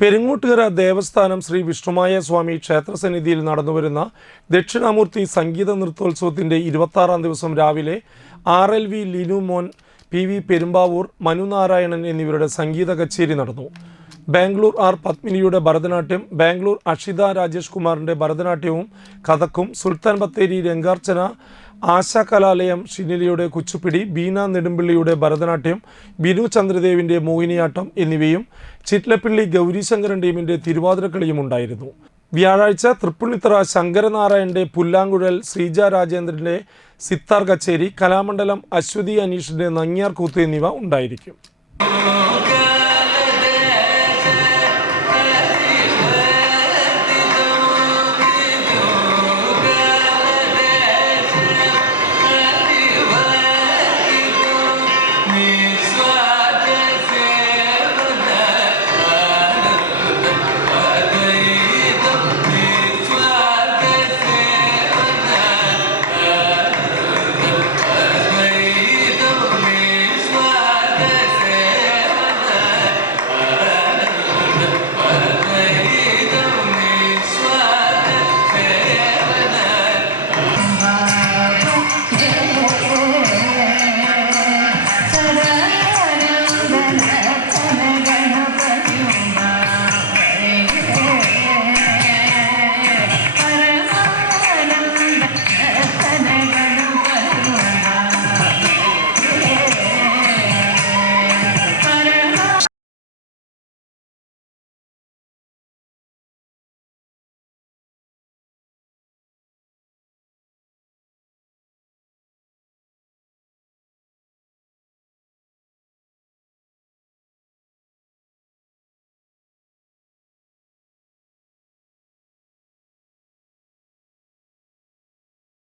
പെരിങ്ങോട്ടുകര ദേവസ്ഥാനം ശ്രീ വിഷ്ണുമായ സ്വാമി ക്ഷേത്രസന്നിധിയിൽ നടന്നുവരുന്ന ദക്ഷിണാമൂർത്തി സംഗീത നൃത്തോത്സവത്തിൻ്റെ 26-ാം ദിവസം രാവിലെ RLV ലിനു മോൻ, PV പെരുമ്പാവൂർ, മനുനാരായണൻ എന്നിവരുടെ സംഗീത കച്ചേരി നടന്നു. ബാംഗ്ലൂർ പത്മിനിയുടെ ഭരതനാട്യം, ബാംഗ്ലൂർ അക്ഷിത രാജേഷ് കുമാറിൻ്റെ ഭരതനാട്യവും കഥക്കും, സുൽത്താൻ ബത്തേരി രംഗാർച്ചന, ആശാ കലാലയം ഷിനിലിയുടെ കുച്ചുപ്പിടി, ബീന നെടുമ്പിള്ളിയുടെ ഭരതനാട്യം, ബിനു ചന്ദ്രദേവിൻ്റെ മോഹിനിയാട്ടം എന്നിവയും ചിറ്റ്ലപ്പിള്ളി ഗൗരീശങ്കരൻ ടീമിൻ്റെ തിരുവാതിരക്കളിയും ഉണ്ടായിരുന്നു. വ്യാഴാഴ്ച തൃപ്പുണിത്തറ ശങ്കരനാരായണൻ്റെ പുല്ലാങ്കുഴൽ, ശ്രീജ രാജേന്ദ്രൻ്റെ സിത്താർ കച്ചേരി, കലാമണ്ഡലം അശ്വതി അനീഷിൻ്റെ നങ്ങ്യാർ കൂത്ത് എന്നിവ ഉണ്ടായിരിക്കും.